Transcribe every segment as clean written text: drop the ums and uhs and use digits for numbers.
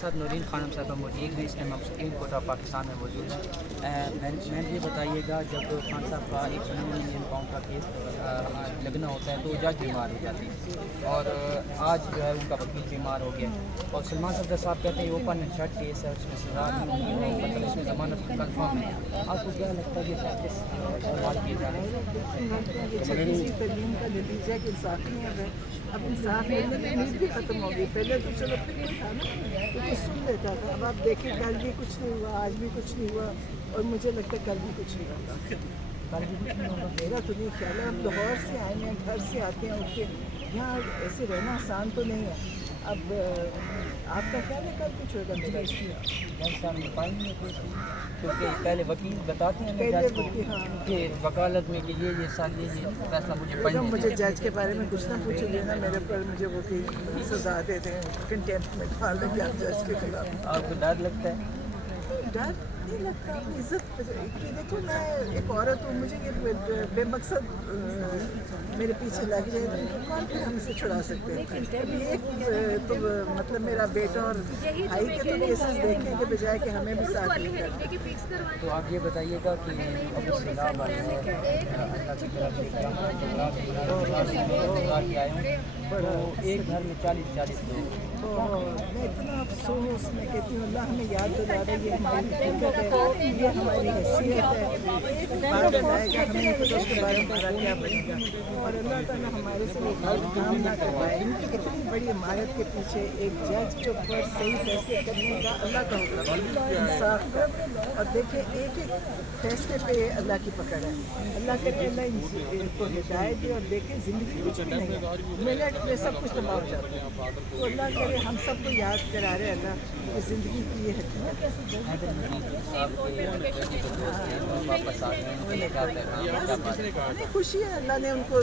ساتھ نورین خانم صاحبہ موجود ہیں، اس ٹائم ہم سپریم کورٹ آف پاکستان میں موجود ہیں۔ میں یہ بتائیے گا، جب خان صاحب کا 1 ملین پاؤنڈ کا کیس لگنا ہوتا ہے تو جج بیمار ہو جاتی ہے، اور آج جو ہے ان کا وکیل بیمار ہو گیا، اور سلمان صفدر صاحب کہتے ہیں اوپن اینڈ شٹ کیس ہے، اس میں سزا نہیں ہوگی، مطلب اس میں ضمانت کنفرم ہے۔ آپ کو کیا لگتا ہے کہ کس استعمال کیے جا رہے ہیں؟ چھبیسویں ترمیم کا نتیجہ کہ انصاف نہیں ہو رہا ہے۔ اب انصاف ملنے کی امید بھی ختم ہو گئی۔ پہلے تو چلو فکر تھا نا کہ کچھ سن لیتا تھا، اب آپ دیکھیں کل بھی کچھ نہیں ہوا، آج بھی کچھ نہیں ہوا، اور مجھے لگتا ہے کل بھی کچھ نہیں ہوگا۔ کل بھی کچھ نہیں ہوگا؟ میرا تو نہیں خیال ہے۔ اب لاہور سے آئے ہیں، گھر سے آتے ہیں اٹھ کے، یہاں ایسے رہنا آسان تو نہیں ہے۔ اب آپ کا خیال ہے کل کچھ ہوگا؟ میرا کیونکہ پہلے وکیل بتاتے ہیں جج کو کہ وکالت میں کہ یہ ساتھ یہ فیصلہ مجھے جج کے بارے میں کچھ نہ پوچھے دینا، میرے پر مجھے وہ کی سزا دے دیں، کنٹیمپٹ میں ڈال دیں کہ آپ جج کے خلاف۔ آپ کو ڈر لگتا ہے؟ ڈر نہیں لگتا، اپنی عزت کہ دیکھو میں ایک عورت ہوں، مجھے یہ بے مقصد میرے پیچھے لگ جائے تو کون پھر ہم سے چھڑا سکتے ہیں؟ ابھی ایک تو مطلب میرا بیٹا اور بھائی کے تو کیسز دیکھیں کہ بجائے کہ ہمیں بھی ساتھ لے کر۔ تو آپ یہ بتائیے گا کہ ابھی سیلاب آئے ہیں اللہ کی طرف سے آئے ہیں، تو ایک گھر میں 40 لوگ، میں اتنا افسوس میں کہتی ہوں اللہ ہمیں یاد دلا رہا ہے، یہ ہماری حقیقت ہے، یہ ہماری حیثیت ہے، بات بتائے گا ہمیں تو اس کے بارے میں کیا بنے گا، اور اللہ تعالیٰ ہمارے سے وہ غلط کام نہ کروائے۔ اتنی بڑی عمارت کے پیچھے ایک جج کے اوپر صحیح فیصلے کرنے کا اللہ کا حکم، انصاف کا، اور دیکھیں ایک ایک فیصلے پہ اللہ کی پکڑ ہے۔ اللہ کرے اللہ کو ہدایت دے، اور دیکھیں زندگی کچھ بھی نہیں ہے، منٹ میں سب کچھ تباہ ہو جاتا ہے، تو اللہ کرے ہم سب کو یاد کرا رہے اللہ کہ زندگی کی یہ حقیقت ہے۔ خوشی ہے، اللہ نے ان کو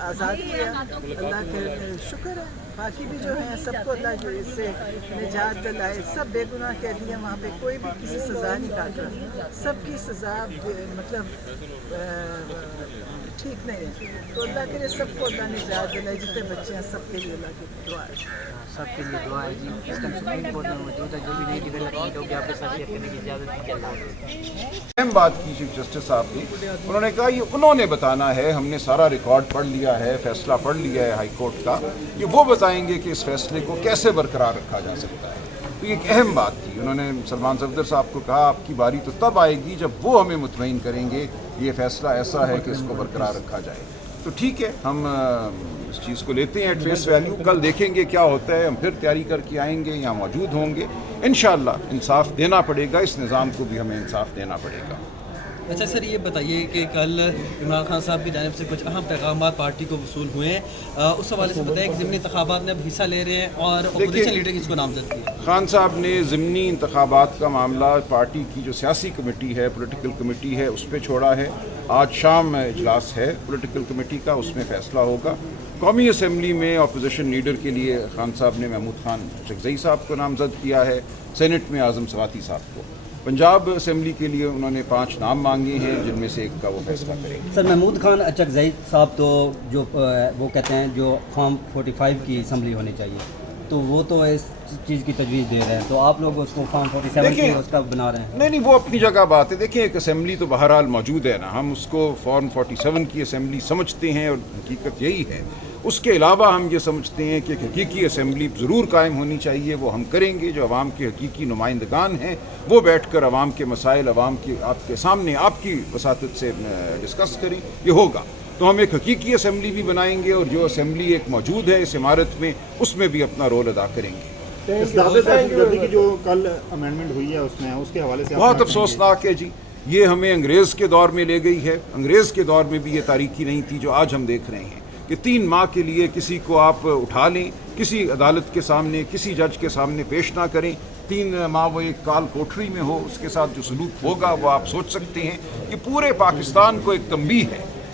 آزاد کیا، اللہ کا شکر ہے۔ باقی بھی جو ہیں سب کو اللہ اس سے نجات دلائے، سب بے گناہ کہہ دیا، وہاں پہ کوئی بھی کسی سزا نہیں کاٹ رہا، سب کی سزا مطلب ٹھیک نہیں ہے، تو اللہ کرے سب کو اللہ نجات دلائے، جتنے بچے ہیں سب کے لیے اللہ کی دعا ہے، سب کے لیے دعا ہے جی۔ اس ٹائم سپریم کورٹ میں موجود ہے، جو بھی نئی ڈیولپمنٹ ہوگی آپ کے ساتھ شیئر کرنے کی اجازت دی جائے۔ اہم بات کی چیف جسٹس صاحب نے، انہوں نے کہا یہ انہوں نے بتانا ہے، ہم نے سارا ریکارڈ پڑھ لیا ہے، فیصلہ پڑھ لیا ہے ہائی کورٹ کا، یہ وہ بتائیں گے کہ اس فیصلے کو کیسے برقرار رکھا جا سکتا ہے۔ تو یہ ایک اہم بات تھی۔ انہوں نے سلمان صفدر صاحب کو کہا آپ کی باری تو تب آئے گی جب وہ ہمیں مطمئن کریں گے یہ فیصلہ ایسا ہے کہ اس کو برقرار رکھا جائے۔ تو ٹھیک ہے، ہم اس چیز کو لیتے ہیں ایٹ فیس ویلیو، کل دیکھیں گے کیا ہوتا ہے، ہم پھر تیاری کر کے آئیں گے، یہاں موجود ہوں گے، انشاءاللہ انصاف دینا پڑے گا، اس نظام کو بھی ہمیں انصاف دینا پڑے گا۔ اچھا سر، یہ بتائیے کہ کل عمران خان صاحب کی جانب سے کچھ اہم پیغامات پارٹی کو وصول ہوئے ہیں، اس حوالے سے بتائیں کہ ضمنی انتخابات میں اب حصہ لے رہے ہیں اور اپوزیشن لیڈر کس کو نامزد کیا؟ خان صاحب نے ضمنی انتخابات کا معاملہ پارٹی کی جو سیاسی کمیٹی ہے، پولیٹیکل کمیٹی ہے، اس پہ چھوڑا ہے۔ آج شام اجلاس ہے پولیٹیکل کمیٹی کا، اس میں فیصلہ ہوگا۔ قومی اسمبلی میں اپوزیشن لیڈر کے لیے خان صاحب نے محمود خان چکزئی صاحب کو نامزد کیا ہے، سینٹ میں اعظم سواتی صاحب کو۔ پنجاب اسمبلی کے لیے انہوں نے 5 نام مانگے ہیں، جن میں سے ایک کا وہ فیصلہ کریں گے۔ سر محمود خان چکزئی صاحب تو جو وہ کہتے ہیں جو فارم 45 کی اسمبلی ہونی چاہیے، تو وہ تو اس چیز کی تجویز دے رہے ہیں، تو آپ لوگ اس کو فارم 47 کی اس کا بنا رہے ہیں؟ نہیں، وہ اپنی جگہ بات ہے۔ دیکھیں ایک اسمبلی تو بہرحال موجود ہے نا، ہم اس کو فارم 47 کی اسمبلی سمجھتے ہیں اور حقیقت یہی ہے۔ اس کے علاوہ ہم یہ سمجھتے ہیں کہ ایک حقیقی اسمبلی ضرور قائم ہونی چاہیے، وہ ہم کریں گے۔ جو عوام کے حقیقی نمائندگان ہیں وہ بیٹھ کر عوام کے مسائل عوام کی آپ کے سامنے آپ کی وساطت سے ڈسکس کریں، یہ ہوگا۔ تو ہم ایک حقیقی اسمبلی بھی بنائیں گے، اور جو اسمبلی ایک موجود ہے اس عمارت میں، اس میں بھی اپنا رول ادا کریں گے۔ کی جو کل امینڈمنٹ ہوئی ہے اس میں، اس کے حوالے سے بہت افسوسناک ہے جی، یہ ہمیں انگریز کے دور میں لے گئی ہے۔ انگریز کے دور میں بھی یہ تاریخی نہیں تھی جو آج ہم دیکھ رہے ہیں کہ 3 ماہ کے لیے کسی کو آپ اٹھا لیں، کسی عدالت کے سامنے، کسی جج کے سامنے پیش نہ کریں، 3 ماہ وہ ایک کال کوٹری میں ہو، اس کے ساتھ جو سلوک ہوگا وہ آپ سوچ سکتے ہیں۔ یہ پورے پاکستان کو ایک تنبیہ ہے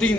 3